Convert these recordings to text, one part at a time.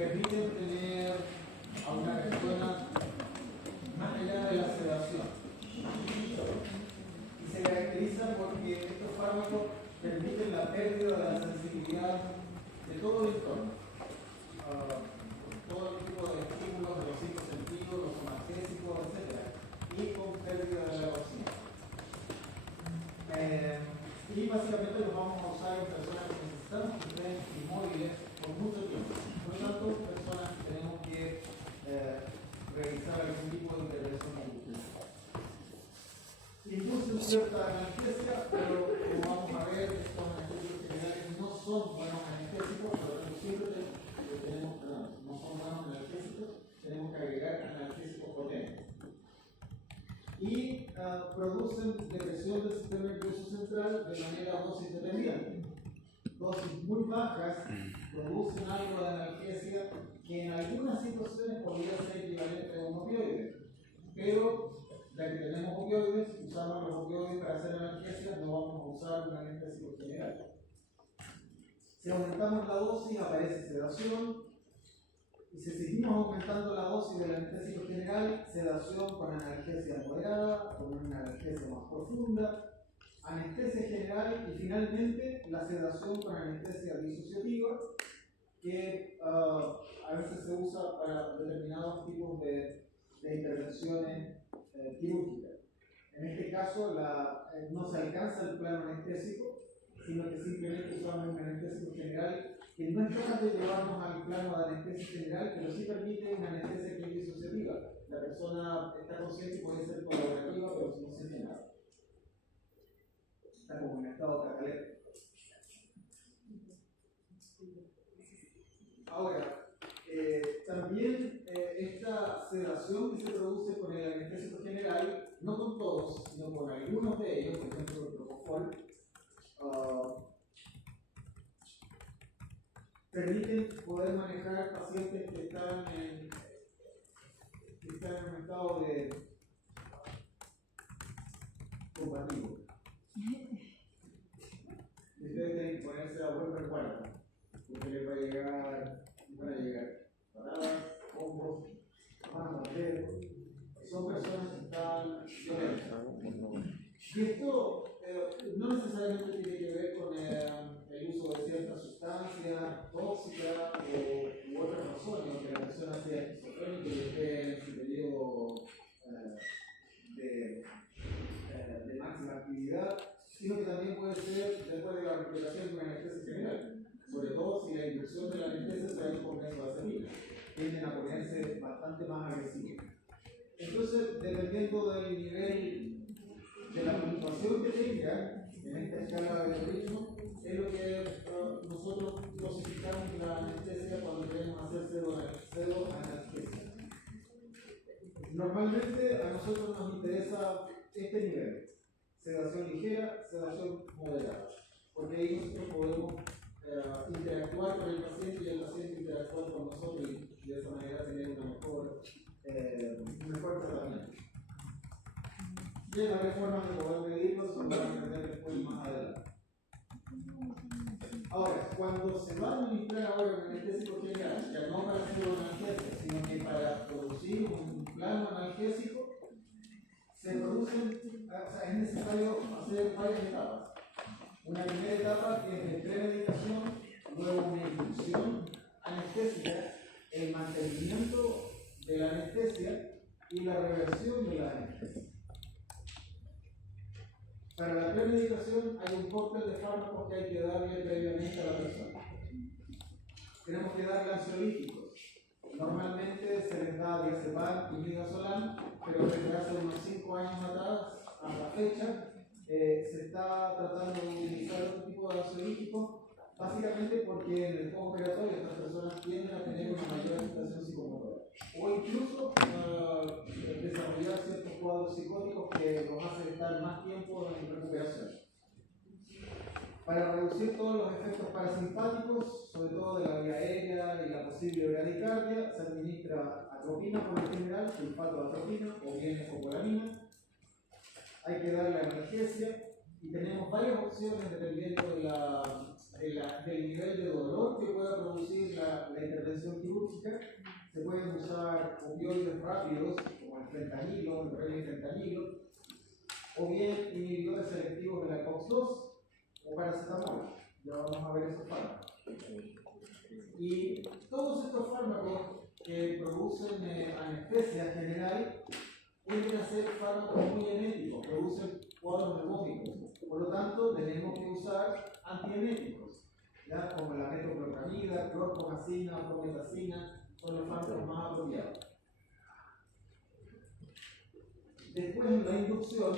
permiten tener a una persona más allá de la sedación. Y se caracteriza porque estos fármacos permiten la pérdida de la sensibilidad de todo el entorno. Todo tipo de estímulos de los 5 sentidos, los analgésicos, etc. Y con pérdida de la cocina. Y básicamente los vamos a usar en personas que necesitamos que estén inmóviles por mucho tiempo. Por lo tanto, personas que tenemos que realizar algún tipo de intervención médica. Inducen cierta analgesia, pero como vamos a ver, estos anestésicos generales no son buenos anestésicos, por lo tanto siempre no son buenos analgésicos, tenemos que agregar analgésicos potentes. Y producen depresión del sistema nervioso central de manera dosis dependiente. Dosis muy bajas producen algo de analgesia que en algunas situaciones podría ser equivalente a un opioide, pero ya que tenemos opioides, usamos los opioides para hacer analgesia, no vamos a usar un anestésico general. Si aumentamos la dosis, aparece sedación, y si seguimos aumentando la dosis del anestésico general, sedación con analgesia moderada, con una analgesia más profunda, anestesia general y finalmente la sedación con anestesia disociativa, que a veces se usa para determinados tipos de intervenciones quirúrgicas. En este caso no se alcanza el plano anestésico, sino que simplemente usamos un anestésico general que no es capaz de llevarnos al plano de anestesia general, pero sí permite una anestesia que es disociativa. La persona está consciente y puede ser colaborativa, pero no siente nada. Está como en estado cataléptico. Ahora, también esta sedación que se produce con el anestésico general, no con todos, sino con algunos de ellos, por ejemplo el propofol, permiten poder manejar pacientes que están en un estado de combativo. Y ustedes tienen que ponerse la vuelta en cuarto, porque les van a llegar paradas, hombros, manos, dedos. Son personas que están violentas. Y esto no necesariamente tiene que ver con el uso de ciertas sustancias tóxicas u otras razones, que la persona sea esquizofrénica y esté en su periodo de máxima actividad, sino que también puede ser después de la recuperación de una anestesia general, sobre todo si la inducción de la anestesia se da con benzodiazepina, tienden a ponerse bastante más agresivos. Entonces, dependiendo del nivel de la puntuación que tenga en esta escala de ritmo, es lo que nosotros dosificamos la anestesia cuando queremos hacer pseudoanalgesia. Normalmente a nosotros nos interesa este nivel: sedación ligera, sedación moderada, porque ahí nosotros podemos interactuar con el paciente y el paciente interactuar con nosotros y de esa manera tener un mejor tratamiento. Y hay formas de poder medirlo, se van a entender después más adelante. Ahora, cuando se va a administrar ahora un anestésico general, ya no para hacer una analgesia, sino que para producir un plano analgésico, se producen, es necesario hacer varias etapas. Una primera etapa que es de premedicación, luego una inducción anestésica, el mantenimiento de la anestesia y la reversión de la anestesia. Para la premedicación hay un cóctel de fármacos que hay que darle previamente a la persona. Tenemos que darle ansiolíticos. Normalmente se les da diazepam y midazolam, pero desde hace unos 5 años atrás, a la fecha, se está tratando de utilizar otro tipo de ansiolíticos, básicamente porque en el postoperatorio estas personas tienden a tener una mayor agitación psicomotora, o incluso desarrollar ciertos cuadros psicóticos que los hacen estar más tiempo en recuperación. Para reducir todos los efectos parasimpáticos, sobre todo de la vía aérea y la posible bradicardia, se administra atropina por lo general, sulfato de atropina o bien escopolamina. Hay que darle analgesia y tenemos varias opciones dependiendo del nivel de dolor que pueda producir la intervención quirúrgica. quirúrgica. Se pueden usar opioides rápidos, como el fentanilo, el remifentanilo, o bien inhibidores selectivos de la COX-2 o paracetamol. Ya vamos a ver esos fármacos. Y todos estos fármacos que producen anestesia general pueden ser fármacos muy enéticos, producen cuadros neumónicos. Por lo tanto, tenemos que usar antienéticos, ¿ya? Como la metoclopramida, clorpromacina, prometacina, son los fármacos más apropiados. Después, en la inducción,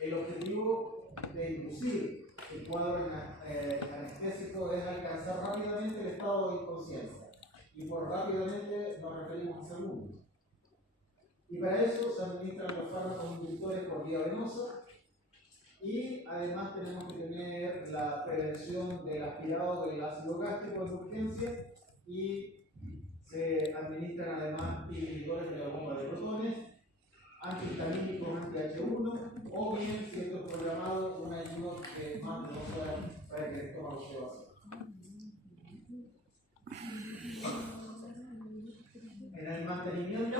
el objetivo de inducir el cuadro anestésico es alcanzar rápidamente el estado de inconsciencia. Y por rápidamente nos referimos a segundos. Y para eso se administran los fármacos inductores por vía venosa. Y además tenemos que tener la prevención del aspirado del ácido gástrico en urgencia. Y se administran además inhibidores de la bomba de protones, antihistamínicos anti-H1, o bien, si esto es programado, un ayuno de más de 2 horas para que el estómago se vacíe. En el mantenimiento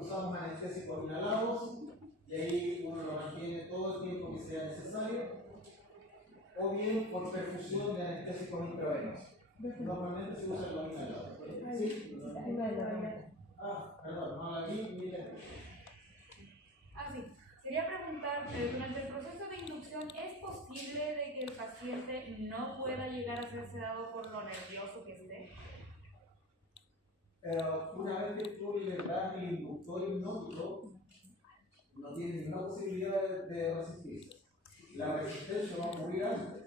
usamos anestésicos inhalados y ahí uno lo mantiene todo el tiempo que sea necesario, o bien por perfusión de anestésicos intravenosos. Normalmente se usan los inhalados. ¿Sí? Perdón, no la vi, mira. Sí. Quería preguntar, durante el proceso de inducción, ¿es posible de que el paciente no pueda llegar a ser sedado por lo nervioso que esté? Una vez que tú le das el inductor hipnótico, no tiene ninguna posibilidad de resistirse. La resistencia va a ocurrir antes.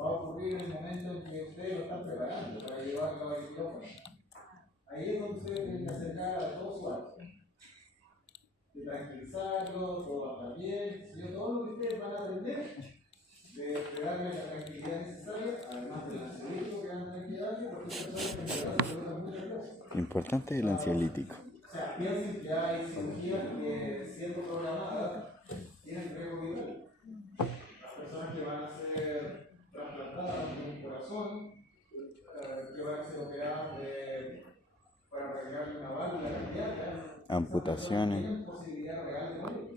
Va a ocurrir en el momento en que ustedes lo están preparando para llevar a cabo el quirófano. Ahí es donde ustedes tienen que acercar a todo su arte. De tranquilizarlo, todo va a estar bien. Todo lo que ustedes van a aprender, de darle la tranquilidad necesaria, además del ansiolítico que dan tranquilidad, porque estas personas que en verdad se colocan muchas cosas. Lo importante es el ansiolítico. O sea, piensen que hay cirugías que, siendo programadas, tienen riesgo vital. Las personas que van a ser trasplantadas con un corazón, que van a ser operadas para arreglar una válvula cardíaca, amputaciones, tienen posibilidad real de morir.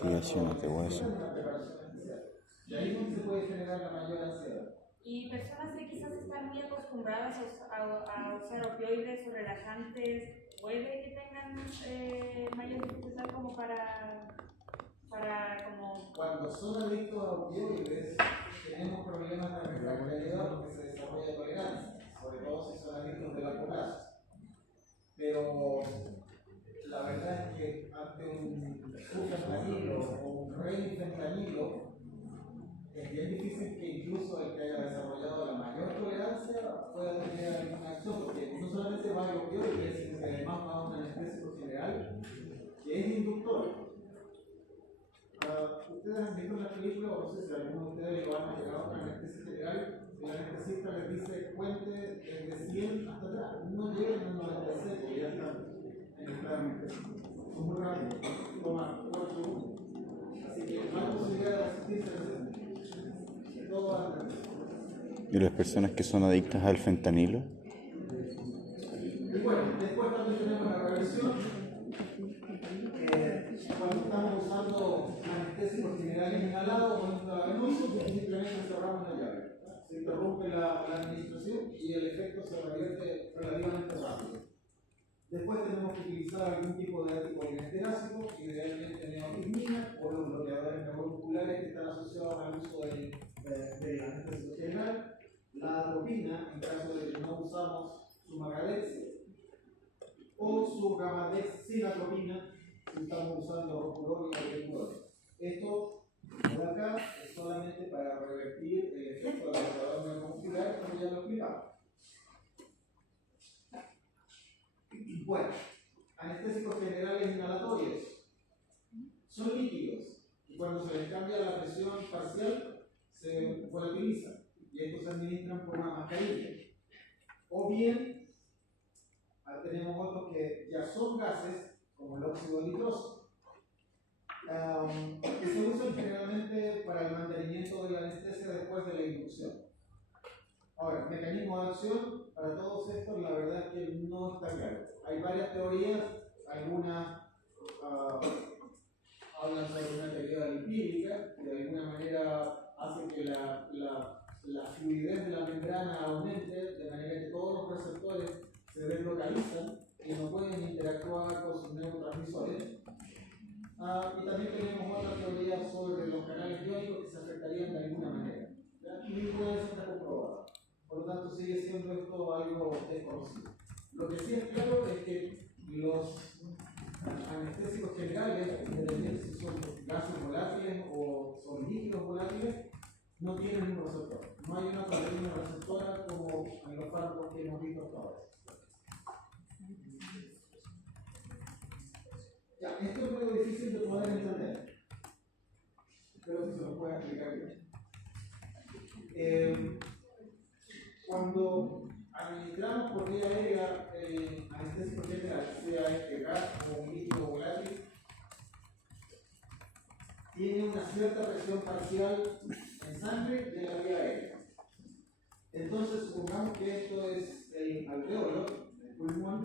tiraciones de hueso. Y ahí es donde se puede generar la mayor ansiedad. Y personas que quizás están muy acostumbradas a usar opioides o relajantes, ¿puede que tengan mayor dificultad como para como... Cuando son adictos a opioides, tenemos problemas de refractariedad porque se desarrolla tolerancia, sobre todo si son adictos de largo plazo. Pero la verdad es que ante un fentanilo o un remifentanilo, es bien difícil que incluso el que haya desarrollado la mayor tolerancia pueda tener alguna acción, porque no solamente va el opioide, sino que además va un anestésico general que es inductor. Ustedes han visto en la película, o no sé si alguno de ustedes lo han llegado a una anestesia general, el anestesista les dice cuente desde 100 hasta atrás. No llegan a 96 porque ya están en el plan anestésico. Son muy rápidos, toman 4 segundos. Así que no hay posibilidad de resistirse a la ¿Y las personas que son adictas al fentanilo? Y bueno, después también tenemos la revisión. Cuando estamos usando anestésicos generales inhalados o intravenosos, simplemente cerramos la llave. Se interrumpe la administración y el efecto se revierte relativamente rápido. Después tenemos que utilizar algún tipo de anticolinesterásico, idealmente neotigmina o los bloqueadores neuromusculares que están asociados al uso del anestésico general. La atropina, en caso de que no usamos Sumacadex, o su Gamadex sin atropina, si estamos usando Rocurón o Recuron. Esto de acá es solamente para revertir el efecto del bloqueador neuromuscular, como ya lo explicamos. Bueno, anestésicos generales inhalatorios son líquidos y cuando se les cambia la presión parcial se volatilizan y estos se administran por una mascarilla. O bien, tenemos otros que ya son gases, como el óxido nitroso, que se usan generalmente para el mantenimiento de la anestesia después de la inducción. Ahora, mecanismo de acción para todos estos, la verdad es que no está claro. Hay varias teorías, algunas hablan sobre una teoría empírica, que de alguna manera hace que la fluidez de la membrana aumente, de manera que todos los receptores se deslocalizan y no pueden interactuar con sus neurotransmisores. Y también tenemos otra teoría sobre los canales iónicos que se afectarían de alguna manera. ¿Ya? Y ninguna de esas está comprobada. Por lo tanto, sigue siendo esto algo desconocido. Lo que sí es claro es que los anestésicos generales, independientemente si son gases volátiles o son líquidos volátiles, no tienen un receptor. No hay una proteína receptora como en los fármacos que hemos visto hasta ahora. Ya, esto es muy difícil de poder entender. Espero que se lo pueda explicar bien. Cuando administramos por vía aérea anestésico general, sea este gas o un líquido volátil, tiene una cierta presión parcial en sangre de la vía aérea. Entonces, supongamos que esto es el alveolo, el pulmón.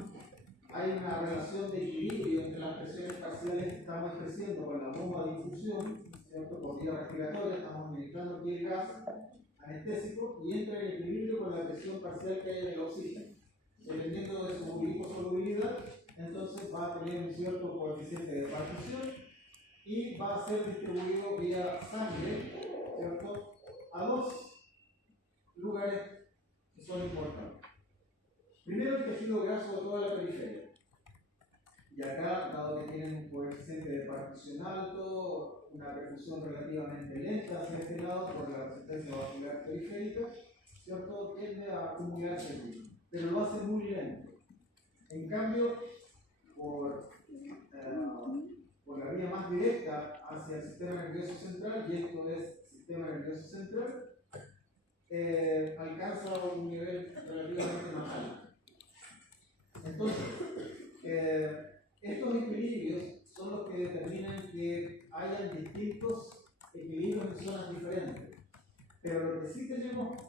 Hay una relación de equilibrio entre las presiones parciales que estamos ejerciendo con la bomba de infusión, ¿cierto? Por vía respiratoria, estamos administrando aquí el gas anestésico y entra en equilibrio con la presión parcial que hay en el oxígeno. Dependiendo de su liposolubilidad, entonces va a tener un cierto coeficiente de partición y va a ser distribuido vía sangre, ¿cierto? A dos lugares que son importantes. Primero, el tejido graso de toda la periferia. Y acá, dado que tienen un coeficiente de partición alto, una perfusión relativamente lenta hacia este lado por la resistencia vascular periférica, ¿cierto? Tiende a acumularse aquí, pero lo hace muy lento. En cambio, por la vía más directa hacia el sistema nervioso central, y esto es sistema nervioso central, alcanza un nivel relativamente más alto. Entonces, estos equilibrios son los que determinan que hayan distintos equilibrios en zonas diferentes. Pero lo que sí tenemos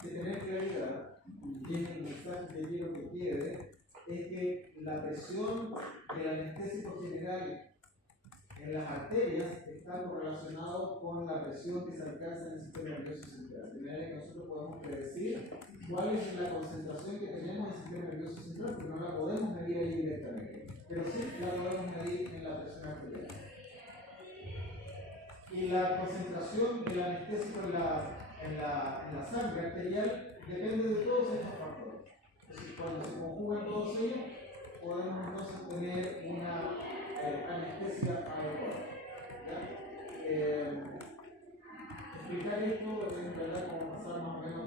que tener claridad, y es el mensaje que quiero que quede, es que la presión del anestésico general en las arterias está correlacionado con la presión que se alcanza en el sistema nervioso central. De manera que nosotros podemos predecir cuál es la concentración que tenemos en el sistema nervioso central, porque no la podemos medir ahí directamente, pero sí la podemos medir en la presión arterial. Y la concentración del anestésico en la sangre arterial depende de todos estos factores. Es decir, cuando se conjugan todos ellos, podemos entonces tener una anestesia adecuada. Explicar esto es en verdad como pasar más o menos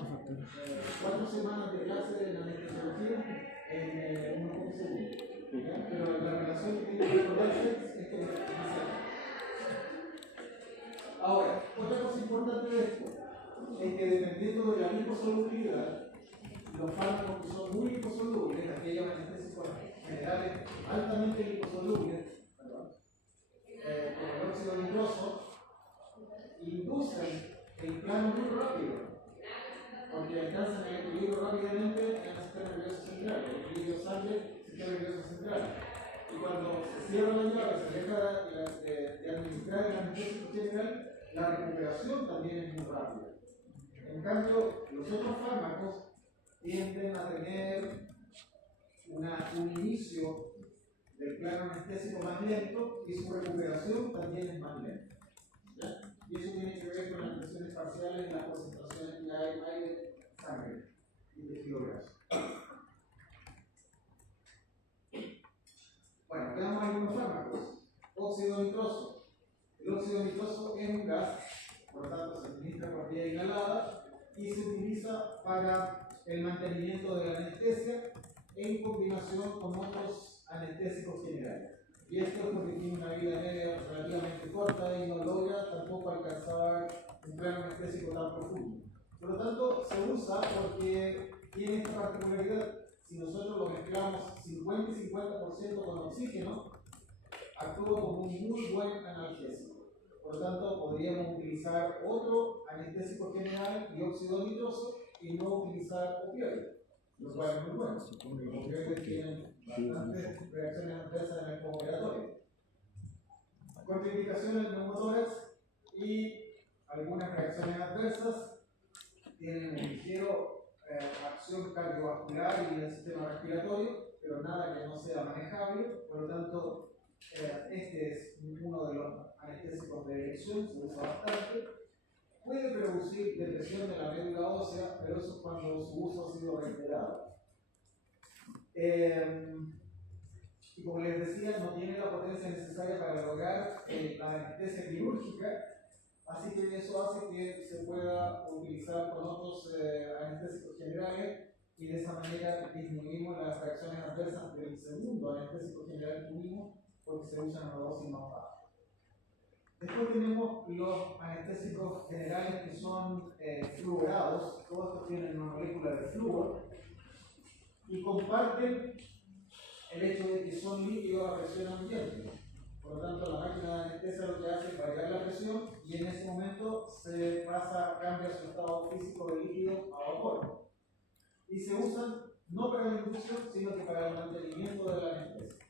4 semanas de clase de anestesiología en unos pocos segundos. Pero la relación que tiene con el es que es ahora, otra cosa importante de esto es que dependiendo de la liposolubilidad, los fármacos que son muy liposolubles, aquellos anestésicos generales altamente liposolubles, como el óxido nitroso, inducen el plano muy rápido, porque alcanzan el equilibrio rápidamente en el sistema nervioso central, el equilibrio sangre-sistema nervioso central. Y cuando se cierra la llave, se deja de administrar el anestésico general, la recuperación también es muy rápida. En cambio, los otros fármacos tienden a tener un inicio del plano anestésico más lento y su recuperación también es más lenta. ¿Ya? Y eso tiene que ver con las presiones parciales y las concentraciones que hay de sangre y tejido graso. Bueno, veamos algunos fármacos. Óxido nitroso. El óxido nitroso es un gas, por lo tanto se administra por vía inhalada y se utiliza para el mantenimiento de la anestesia en combinación con otros anestésicos generales. Y esto es porque tiene una vida media relativamente corta y no logra tampoco alcanzar un plano anestésico tan profundo. Por lo tanto, se usa porque tiene esta particularidad. Si nosotros lo mezclamos 50 y 50% con oxígeno, actúa como un muy buen analgésico. Por lo tanto, podríamos utilizar otro anestésico general y óxido nitroso y no utilizar opioides, lo cual es muy bueno, porque los opioides tienen bastantes reacciones adversas en el postoperatorio. Contraindicaciones del neumotórax y algunas reacciones adversas tienen un ligero acción cardiovascular y del sistema respiratorio, pero nada que no sea manejable. Por lo tanto, este es uno de los anestésicos de elección, se usa bastante. Puede producir depresión de la médula ósea, pero eso es cuando su uso ha sido reiterado. Y como les decía, no tiene la potencia necesaria para lograr la anestesia quirúrgica, así que eso hace que se pueda utilizar con otros anestésicos generales y de esa manera disminuimos las reacciones adversas del segundo anestésico general que tuvimos porque se usan a una dosis más baja. Después tenemos los anestésicos generales que son fluorados, todos estos tienen una molécula de flúor y comparten el hecho de que son líquidos a presión ambiente. Por lo tanto, la máquina de anestesia lo que hace es variar la presión y en ese momento se cambia su estado físico de líquido a vapor. Y se usan no para la inducción, sino que para el mantenimiento de la anestesia.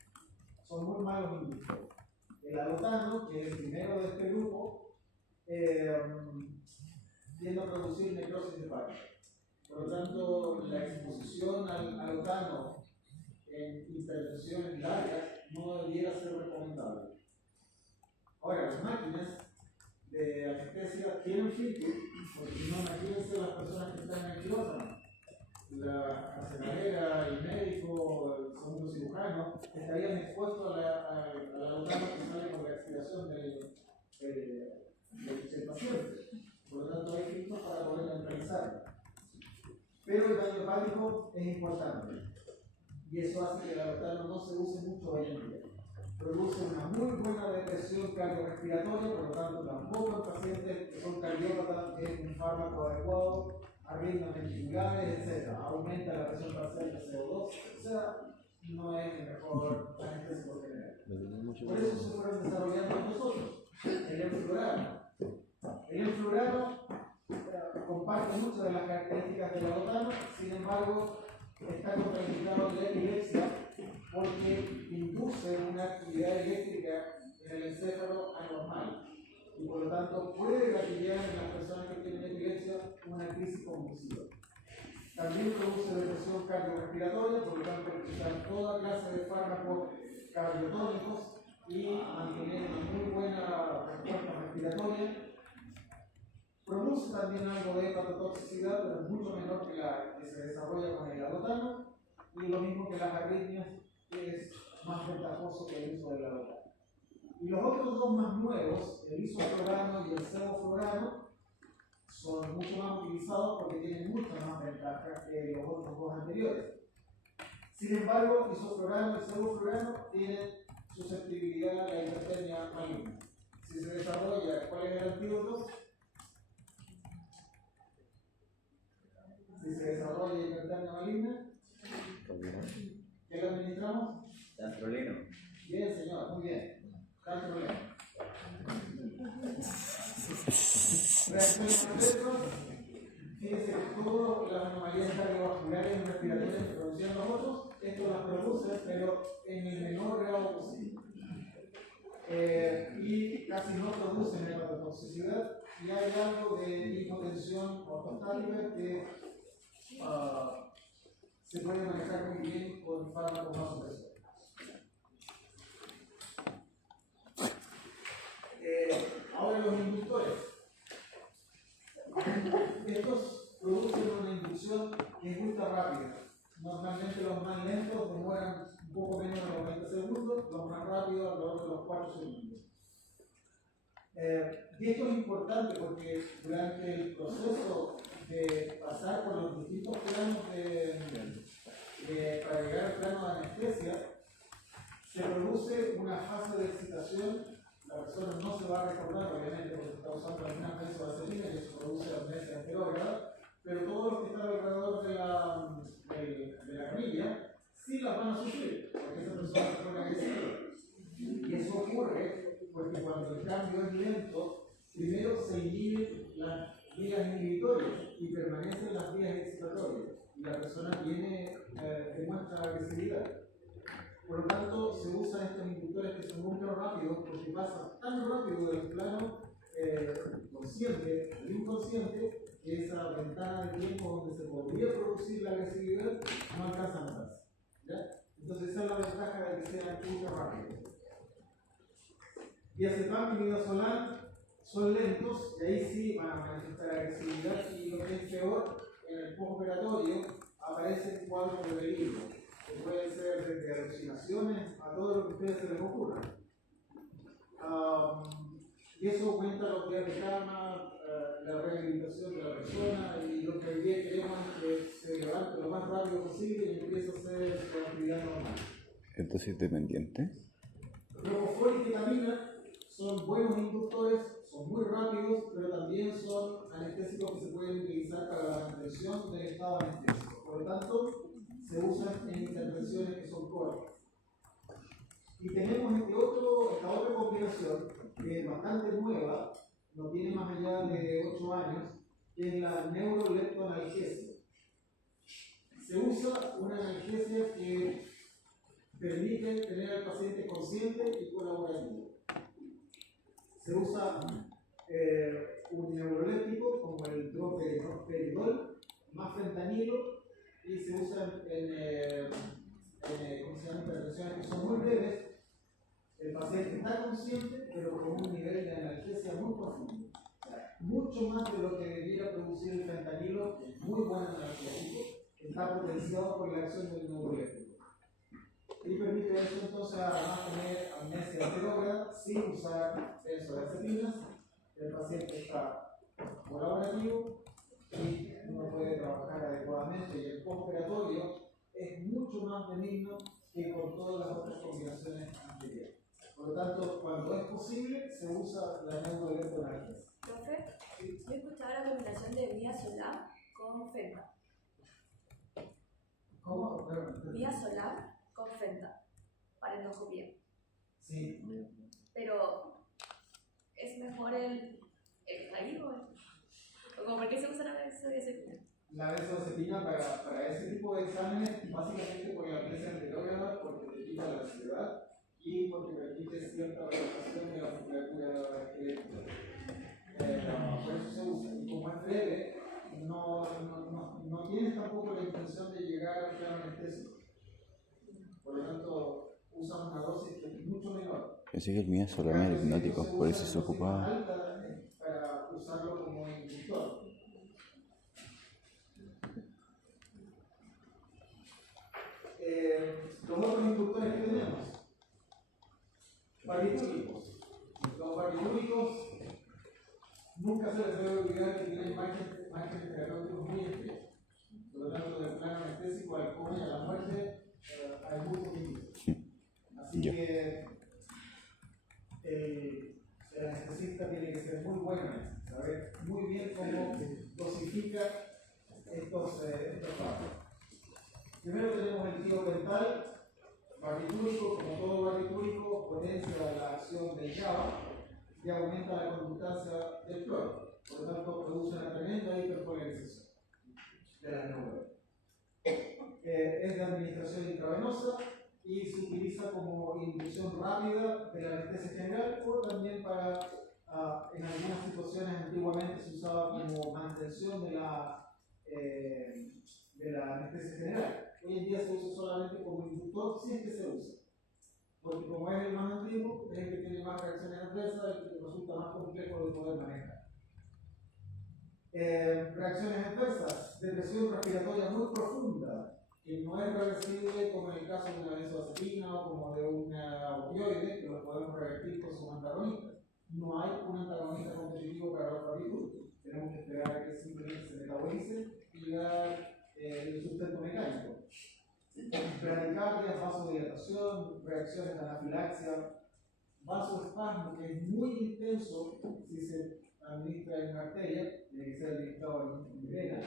Son muy malos inductores. El alotano, que es el primero de este grupo, tiende a producir necrosis hepática. Por lo tanto, la exposición al alotano en intervenciones largas no debiera ser recomendable. Ahora, las máquinas de anestesia tienen filtro, porque si no, imagínense las personas que están en el quirófano. La carcelera, el médico, el segundo cirujano estarían expuestos al alotano que sale con la expiración del paciente. Por lo tanto, hay filtros para poder neutralizarlo. Pero el daño hepático es importante. Y eso hace que el alotano no se use mucho hoy en día. Produce una muy buena depresión cardiorrespiratoria, por lo tanto, tampoco en pacientes que son cardiópatas es un fármaco adecuado, arritmias ventriculares, etc. Aumenta la presión parcial de CO2, o sea, no es el mejor anestésico general. Por eso se fueron desarrollando nosotros el enflurano. El enflurano comparte muchas de las características del alotano, sin embargo, está contraindicado en la epilepsia porque induce una actividad eléctrica en el encéfalo anormal y por lo tanto puede gatillar en las personas que tienen epilepsia una crisis convulsiva. También produce depresión cardiorrespiratoria, por lo tanto utilizar toda clase de fármacos cardiotónicos y mantener una muy buena respuesta respiratoria. Produce también algo de hepatotoxicidad, pero es mucho menor que la que se desarrolla con el alotano, y lo mismo que las arritmias, que es más ventajoso que el uso del alotano. Y los otros dos más nuevos, el isoflurano y el sevoflurano, son mucho más utilizados porque tienen muchas más ventajas que los otros dos anteriores. Sin embargo, isoflurano y sevoflurano tienen susceptibilidad a la hipertermia maligna. Si se desarrolla, ¿cuál es el antídoto? Si se desarrolla hipertermia maligna, ¿qué le administramos? Dantroleno. Bien, señor, muy bien. Dantroleno. Reacciones adversas. Fíjense que todas las anomalías cardiovasculares y respiratorias que producían los otros, esto las produce, pero en el menor grado posible. Y casi no producen hepatotoxicidad, y hay algo de hipotensión ortostática que se puede manejar muy bien con fármacos más supresores. Ahora los inductores. Estos producen una inducción que es ultra rápida. Normalmente los más lentos demoran un poco menos de los 20 segundos, los más rápidos alrededor de los 4 segundos. Y esto es importante porque durante el proceso de pasar por los distintos planos para llegar al plano de anestesia, se produce una fase de excitación. La persona no se va a recordar, obviamente, porque está usando alguna benzodiazepina y eso produce amnesia anterógrada, pero todos los que están alrededor de la camilla sí las van a sufrir, porque esa persona se pone agresiva. Y eso ocurre porque cuando el cambio es lento, primero se inhiben las vías inhibitorias y permanece en las vías excitatorias. Y la persona demuestra agresividad. Por lo tanto, se usan estos inductores que son muy rápidos porque pasan tan rápido del plano consciente al inconsciente que esa ventana de tiempo donde se podría producir la agresividad no alcanza a notarse. ¿Ya? Entonces, esa es la ventaja de que sean ultra rápidos. Diazepam y midazolam son lentos y ahí sí van a manifestar agresividad y lo que es peor, en el postoperatorio aparecen cuadros de delirio, que pueden ser desde alucinaciones a todo lo que a ustedes se les ocurra. Y eso aumenta los días de cama, la rehabilitación de la persona y lo que hoy día queremos es que se levante lo más rápido posible y empiece a hacer su actividad normal. ¿Entonces dependiente? Propofol y ketamina son buenos inductores, son muy rápidos, pero también son anestésicos que se pueden utilizar para la mantención del estado anestésico. Por lo tanto, se usan en intervenciones que son cortas. Y tenemos esta otra combinación que es bastante nueva, no tiene más allá de 8 años, que es la neuroleptoanalgesia. Se usa una analgesia que permite tener al paciente consciente y colaborativo. Se usa un neuroléptico como el droperidol, más fentanilo, y se usa en intervenciones que son muy breves. El paciente está consciente, pero con un nivel de analgesia muy profundo. O sea, mucho más de lo que debiera producir el fentanilo, que es muy buen analgésico, está potenciado por la acción del neuroléptico. Y permite eso entonces además tener amnesia retrógrada sin usar benzodiazepinas. El paciente está colaborativo y uno puede trabajar adecuadamente y el postoperatorio es mucho más benigno que con todas las otras combinaciones anteriores. Por lo tanto, cuando es posible, se usa la neuroleptoanalgesia. Profe, yo escuchaba la combinación de midazolam con fenta. ¿Cómo? Midazolam con fenta para endoscopia. Sí. Pero, ¿es mejor el extraído? ¿O como por qué se usa la benzodiazepina? La benzodiazepina para ese tipo de exámenes, básicamente por la amnesia retrógrada, porque te quita la ansiedad y porque permite cierta relajación de la musculatura esquelética. Por eso se usa. Y como es breve, no tienes tampoco la intención de llegar al plano anestésico. Por lo tanto, usan una dosis que es mucho menor. Pensé que el mío solo era hipnótico, por eso se ocupaba. Alta para usarlo como inductor. Los otros inductores que tenemos, barbitúricos. Los barbitúricos nunca se les debe olvidar que tienen márgenes terapéuticos muy estrechos. Por lo tanto, del plano anestésico al coma y a la muerte hay muy poquito. Así que el anestesista tiene que ser muy bueno en eso, saber muy bien cómo dosifica estos pasos. Primero tenemos el tiopental, barbitúrico, como todo barbitúrico, potencia la acción del GABA y aumenta la conductancia del cloro. Por lo tanto, produce una tremenda hiperpolarización de las neuronas. Es de administración intravenosa y se utiliza como inducción rápida de la anestesia general o también para, en algunas situaciones antiguamente se usaba como mantención de la anestesia general. Hoy en día se usa solamente como inductor si es que se usa. Porque como es el más antiguo, es el que tiene más reacciones adversas, el que resulta más complejo de poder manejar. Reacciones adversas, depresión respiratoria muy profunda, que no es reversible como en el caso de una benzodiazepina o como de una opioide, que lo podemos revertir con sus antagonistas. No hay un antagonista competitivo para los barbitúricos. Tenemos que esperar a que simplemente se metabolice y dar el sustento mecánico. Bradicardia, vasodilatación, reacciones de anafilaxia, vasoespasmo, que es muy intenso si se administra en una arteria, tiene que ser administrado en vena,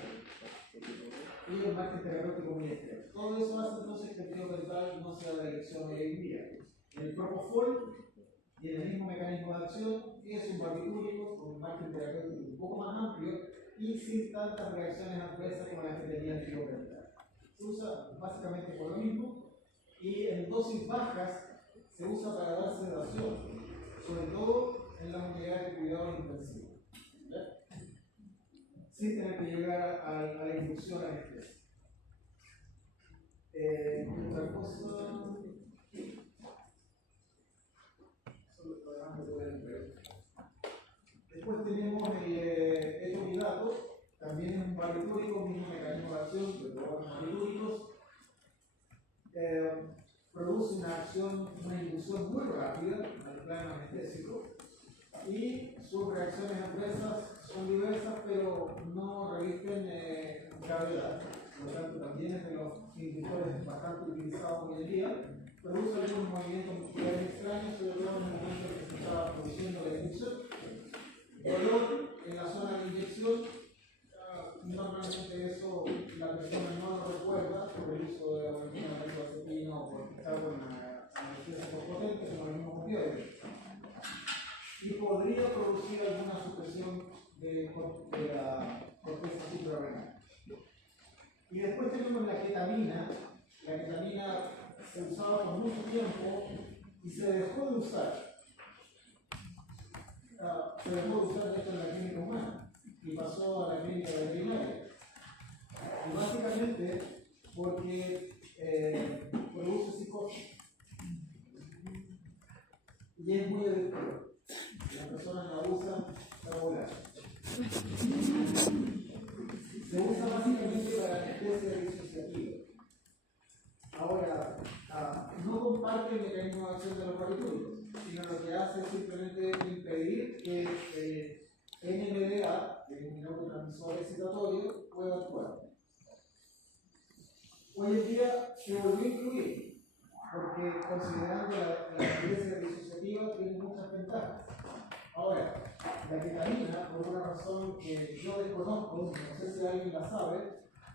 y el margen terapéutico muy estrecho. Todo eso hace entonces que el tiopental no sea de elección hoy en día. El propofol tiene el mismo mecanismo de acción, es un barbitúrico con un margen terapéutico un poco más amplio, y sin tantas reacciones adversas como las que tenía el tiropental. Se usa básicamente por lo mismo y en dosis bajas se usa para dar sedación, sobre todo en las unidades de cuidado intensivo, ¿ya? Sin tener que llegar a la inducción anestésica. Otra cosa. Después tenemos el etopidato, también es un barbitúrico, mismo mecanismo de acción que los barbitúricos. Produce una inducción muy rápida al plano anestésico y sus reacciones adversas son diversas, pero no revisten gravedad. Por lo tanto, también es de los inductores bastante utilizados hoy en día. Produce algunos movimientos musculares extraños, sobre todo en el momento en que se estaba produciendo la inducción. Dolor en la zona de inyección, normalmente eso la persona no lo recuerda por el uso de alguna benzodiazepina o por estar con anestésicos potentes como el mismo opioide. Y podría producir alguna supresión de la corteza suprarrenal. Y después tenemos la ketamina. La ketamina se usaba por mucho tiempo y se dejó de usar. Se dejó de usar esto en la clínica humana y pasó a la clínica veterinaria. Y básicamente porque produce psicosis y es muy adictiva. Las personas la usan para volar. Se usa básicamente para anestesia disociativa. Ahora, no comparte el mecanismo de acción de los barbitúricos, sino lo que hace es simplemente impedir que el NMDA, el neurotransmisor excitatorio, pueda actuar. Hoy en día se volvió a incluir, porque considerando la anestesia disociativa tiene muchas ventajas. Ahora, la ketamina, por una razón que yo desconozco, no sé si alguien la sabe,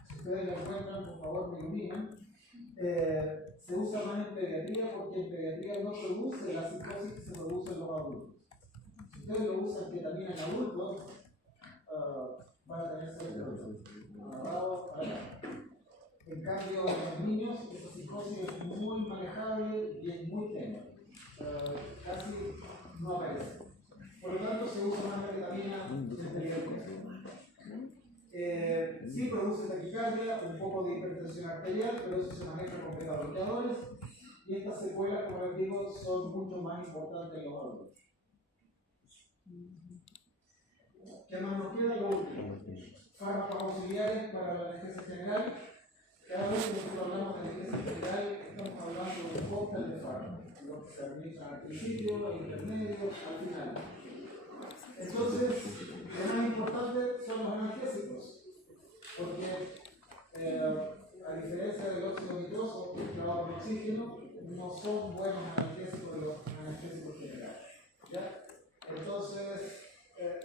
si ustedes la encuentran, por favor me iluminan, se usa más en pediatría porque en pediatría no produce la psicosis que se produce en los adultos. Si ustedes lo usan ketamina en adultos, van a tener cerebro agarrado para acá. En cambio, en los niños, esa psicosis es muy manejable y es muy tenue. Casi no aparece. Por lo tanto, se usa más la ketamina en pediatría. Sí produce taquicardia, un poco de hipertensión arterial, pero eso se maneja con beta-bloqueadores y estas secuelas, como les digo, son mucho más importantes en los adultos. ¿Qué más nos queda? Lo último. Fármacos auxiliares para la anestesia general. Cada vez que nosotros hablamos de anestesia general, estamos hablando de un cóctel de fármacos, los que se administran al principio, al intermedio, al final. Entonces, lo más importante son los analgésicos, porque a diferencia del óxido nitroso, mezclado con oxígeno, no son buenos analgésicos de los analgésicos generales. ¿Ya? Entonces,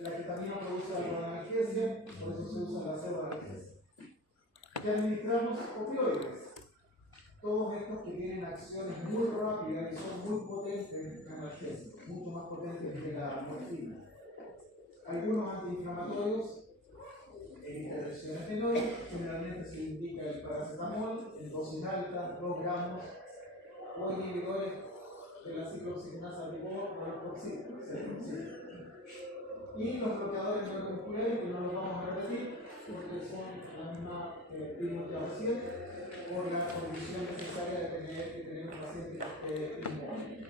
la ketamina produce algo de analgesia, por eso se usa la pseudoanalgesia. ¿Qué administramos? Opioides. Todos estos que tienen acciones muy rápidas y son muy potentes analgésicos, mucho más potentes que la morfina. Algunos antiinflamatorios en intervenciones fenoides, generalmente se indica el paracetamol en dosis altas, 2 gramos, o inhibidores de la ciclooxigenasa ribose o el cetoxib. Y los bloqueadores neuromusculares, que no los vamos a repetir, porque son la misma vimos ya recién, por la condición necesaria de tener un paciente inmune.